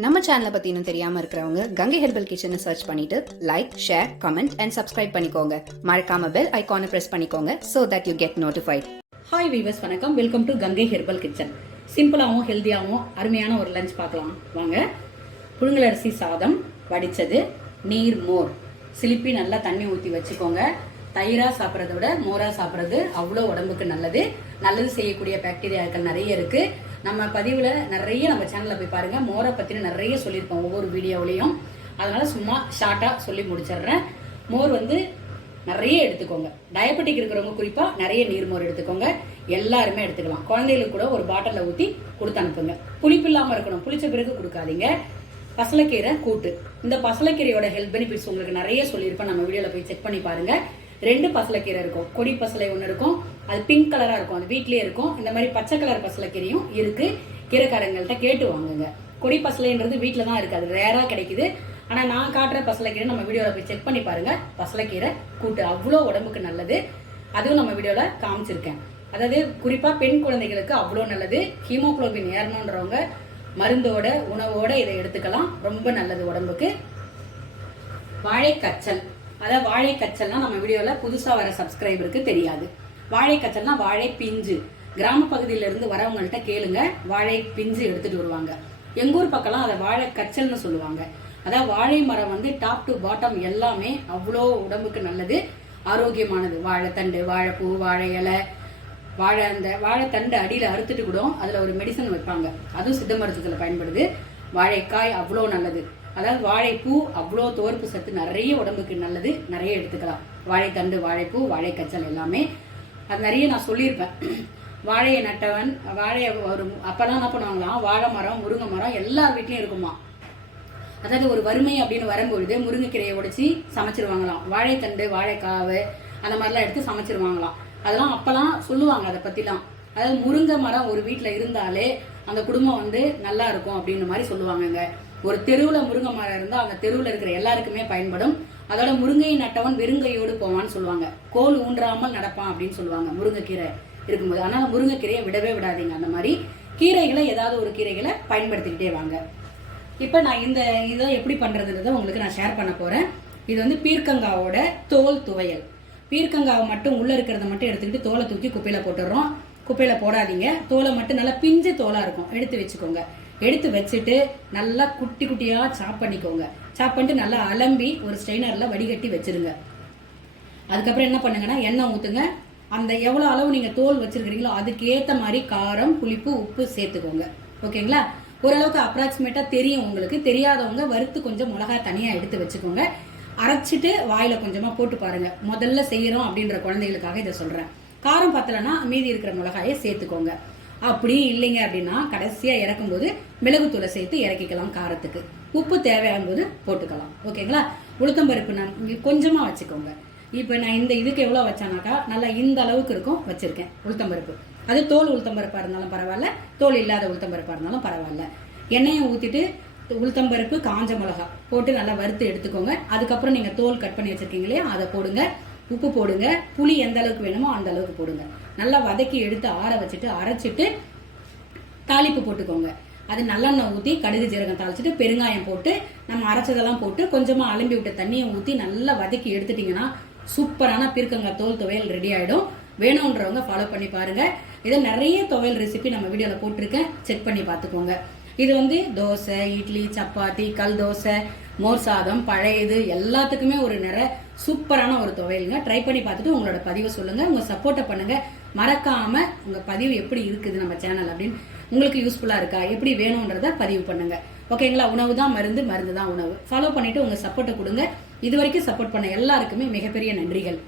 நம்ம சேனலை பத்தி இன்னும் தெரியாம இருக்கிறவங்க கங்கை ஹெர்பல் கிச்சனை சர்ச் பண்ணிட்டு like, share, comment and subscribe பண்ணிக்கோங்க. மறக்காம பெல் ஐகானை பிரஸ் பண்ணிக்கோங்க so that you get notified. Hi viewers, வணக்கம். Welcome to Ganga herbal kitchen. சிம்பிளாகவும் ஹெல்த்தியாகவும் அருமையான ஒரு லஞ்ச் பார்க்கலாம் வாங்க. புழுங்கலரிசி சாதம் வடிச்சது, நீர் மோர், சிலிப்பி நல்லா தண்ணி ஊற்றி வச்சுக்கோங்க. தயிரா சாப்பிட்றத விட மோரா சாப்பிட்றது அவ்வளோ உடம்புக்கு நல்லது. நல்லது செய்யக்கூடிய பாக்டீரியாக்கள் நிறைய இருக்கு. நம்ம பதிவுல நிறைய நம்ம சேனல்ல போய் பாருங்க. மோரை பத்தின நிறைய சொல்லியிருப்போம் ஒவ்வொரு வீடியோவிலையும். அதனால சும்மா ஷார்ட்டா சொல்லி முடிச்சிடுறேன். மோர் நிறைய எடுத்துக்கோங்க. டயபெட்டிக் இருக்கிறவங்க குறிப்பா நிறைய நீர் மோர் எடுத்துக்கோங்க. எல்லாருமே எடுத்துக்கலாம். குழந்தைகளுக்கு கூட ஒரு பாட்டில ஊற்றி கொடுத்து அனுப்புங்க. புளிப்பு இல்லாம இருக்கணும். புளிச்ச பிறகு கொடுக்காதீங்க. பசலைக்கீரை கூட்டு. இந்த பசலைக்கீரையோட ஹெல்த் பெனிஃபிட்ஸ் உங்களுக்கு நிறைய சொல்லியிருப்பேன். நம்ம வீடியோல போய் செக் பண்ணி பாருங்க. 2 பசலைக்கீரை இருக்கும். கொடி பசலை ஒன்று இருக்கும், அது பிங்க் கலரா இருக்கும், அது வீட்லயே இருக்கும். இந்த மாதிரி பச்சை கலர் பசலைக்கீரையும் இருக்கு. கீரைக்காரங்கள்ட்ட கேட்டு வாங்குங்க. கொடி பசலைன்றது வீட்டில தான் இருக்கு, அது ரேரா கிடைக்குது. ஆனா நான் காட்டுற பசலைக்கீரை நம்ம வீடியோல போய் செக் பண்ணி பாருங்க. பசலைக்கீரை கூட்டு அவ்வளோ உடம்புக்கு நல்லது. அதுவும் நம்ம வீடியோல காமிச்சிருக்கேன். அதாவது குறிப்பா பெண் குழந்தைகளுக்கு அவ்வளோ நல்லது. ஹீமோகுளோபின் ஏறணுன்றவங்க மருந்தோட உணவோட இதை எடுத்துக்கலாம். ரொம்ப நல்லது உடம்புக்கு. வாழைக்கச்சல், அதாவது வாழைக்கச்சல்னா நம்ம வீடியோல புதுசா வர சப்ஸ்கிரைபருக்கு தெரியாது. வாழைக்கச்சல்னா வாழை பிஞ்சு. கிராம பகுதியில இருந்து வரவங்கள்ட்ட கேளுங்க, வாழை பிஞ்சு எடுத்துட்டு வருவாங்க. எங்கூர் பக்கம்லாம் அதை வாழைக்கச்சல்னு சொல்லுவாங்க. அதாவது வாழை மரம் டாப் டு பாட்டம் எல்லாமே அவ்வளோ உடம்புக்கு நல்லது, ஆரோக்கியமானது. வாழைத்தண்டு, வாழைப்பூ, வாழை இலை, அந்த வாழைத்தண்டு அடியில அறுத்துட்டு கூட அதுல ஒரு மெடிசன் வைப்பாங்க, அதுவும் சித்த மருத்துவத்துல பயன்படுது. வாழைக்காய் அவ்வளோ நல்லது. அதாவது வாழைப்பூ அவ்வளோ தோற்பு சத்து, நிறைய உடம்புக்கு நல்லது, நிறைய எடுத்துக்கலாம். வாழைத்தண்டு, வாழைப்பூ, வாழைக்கச்சல் எல்லாமே அது நிறைய நான் சொல்லியிருப்பேன். வாழையை நட்டவன் வாழைய ஒரு அப்பெல்லாம் என்ன பண்ணுவாங்களாம், வாழை மரம், முருங்கை மரம் எல்லார் வீட்லயும் இருக்குமா. அதாவது ஒரு வறுமை அப்படின்னு வரும்பொழுது முருங்கைக்கீரையை உடைச்சி சமைச்சிருவாங்களாம். வாழைத்தண்டு, வாழைக்காவு அந்த மாதிரிலாம் எடுத்து சமைச்சிருவாங்களாம். அதெல்லாம் அப்பெல்லாம் சொல்லுவாங்க அதை பத்திலாம். அதாவது முருங்கை மரம் ஒரு வீட்டுல இருந்தாலே அந்த குடும்பம் நல்லா இருக்கும் அப்படின்னு மாதிரி சொல்லுவாங்கங்க. ஒரு தெருவுல முருங்கை மரம் இருந்தா அந்த தெருவுல இருக்கிற எல்லாருக்குமே பயன்படும். அதோட முருங்கை நட்டவன் வெறுங்கையோடு போவான்னு சொல்லுவாங்க. கோல் ஊன்றாமல் நடப்பான் அப்படின்னு சொல்லுவாங்க முருங்கைக்கீரை இருக்கும்போது. அதனால முருங்கைக்கீரையை விடவே விடாதீங்க. அந்த மாதிரி கீரைகளை ஏதாவது ஒரு கீரைகளை பயன்படுத்திக்கிட்டே வாங்க. இப்ப நான் இதை எப்படி பண்றதுன்றத உங்களுக்கு நான் ஷேர் பண்ண போறேன். இது பீர்க்கங்காவோட தோல் துவையல். பீர்க்கங்காவை மட்டும் உள்ள இருக்கிறத மட்டும் எடுத்துக்கிட்டு தோலை தூக்கி குப்பையில போட்டுடுறோம். குப்பையில போடாதீங்க. தோலை மட்டும் நல்லா பிஞ்சு தோலா இருக்கும், எடுத்து வச்சுக்கோங்க. எடுத்து வச்சுட்டு நல்லா குட்டி குட்டியா சாப் பண்ணிக்கோங்க. சாப் பண்ணிட்டு நல்லா அலம்பி ஒரு ஸ்ட்ரெயினர்ல வடிகட்டி வச்சிருங்க. அதுக்கப்புறம் என்ன பண்ணுங்கன்னா, எண்ணெய் ஊத்துங்க. அந்த எவ்வளவு அளவு நீங்க தோல் வச்சிருக்கீங்களோ அதுக்கு ஏத்த மாதிரி காரம், புளிப்பு, உப்பு சேர்த்துக்கோங்க. ஓகேங்களா? ஓரளவுக்கு அப்ராக்சிமேட்டா தெரியும் உங்களுக்கு. தெரியாதவங்க வறுத்து கொஞ்சம் மிளகா தனியா எடுத்து வச்சுக்கோங்க. அரைச்சிட்டு வாயில கொஞ்சமா போட்டு பாருங்க. முதல்ல செய்யறோம் அப்படின்ற குழந்தைகளுக்காக இதை சொல்றேன். காரம் பத்தலைன்னா மீதி இருக்கிற மிளகாயை சேர்த்துக்கோங்க. அப்படி இல்லைங்க அப்படின்னா கடைசியா இறக்கும் போது மிளகுத்தூளை சேர்த்து இறக்கிக்கலாம். காரத்துக்கு உப்பு தேவையான போது போட்டுக்கலாம். ஓகேங்களா? உளுத்தம்பருப்பு நான் கொஞ்சமா வச்சுக்கோங்க. இப்ப நான் இதுக்கு எவ்வளவு வச்சானாக்கா நல்லா இந்த அளவுக்கு இருக்கும் வச்சிருக்கேன் உளுத்தம்பருப்பு. அது தோல் உளுத்தம்பருப்பா இருந்தாலும் பரவாயில்ல, தோல் இல்லாத உளுத்தம்பருப்பா இருந்தாலும் பரவாயில்ல. எண்ணெயை ஊத்திட்டு உளுத்தம்பருப்பு, காஞ்ச மிளகா போட்டு நல்லா வறுத்து எடுத்துக்கோங்க. அதுக்கப்புறம் நீங்க தோல் கட் பண்ணி வச்சிருக்கீங்க இல்லையா, அதை போடுங்க. உப்பு போடுங்க. புளி எந்த அளவுக்கு வேணுமோ அந்த அளவுக்கு போடுங்க. நல்லா வதக்கி எடுத்து ஆற வச்சுட்டு அரைச்சிட்டு தாளிப்பு போட்டுக்கோங்க. அது நல்லெண்ணெய் ஊற்றி கடுகு ஜீரகம் தாளிச்சிட்டு பெருங்காயம் போட்டு நம்ம அரைச்சதெல்லாம் போட்டு கொஞ்சமா அலம்பி விட்ட தண்ணியை ஊற்றி நல்லா வதக்கி எடுத்துட்டீங்கன்னா சூப்பரான பீர்க்கங்காய் தோல் துவையல் ரெடி ஆயிடும். வேணும்ன்றவங்க ஃபாலோ பண்ணி பாருங்க. இதை நிறைய துவையல் ரெசிபி நம்ம வீடியோல போட்டிருக்கேன், செக் பண்ணி பார்த்துக்கோங்க. இது தோசை, இட்லி, சப்பாத்தி, கல் தோசை, மோர் சாதம், பழையது எல்லாத்துக்குமே ஒரு சூப்பரான ஒரு துவையலுங்க. ட்ரை பண்ணி பார்த்துட்டு உங்களோட பதிவை சொல்லுங்க. உங்க சப்போர்ட்டை பண்ணுங்க. மறக்காம உங்க பதிவு எப்படி இருக்குது நம்ம சேனல் அப்படின்னு, உங்களுக்கு யூஸ்ஃபுல்லா இருக்கா, எப்படி வேணும்ன்றத பதிவு பண்ணுங்க. ஓகேங்களா? உணவு தான் மருந்து, மருந்து தான் உணவு. ஃபாலோ பண்ணிட்டு உங்க சப்போர்ட்டை கொடுங்க. இது வரைக்கும் சப்போர்ட் பண்ண எல்லாருக்குமே மிகப்பெரிய நன்றிகள்.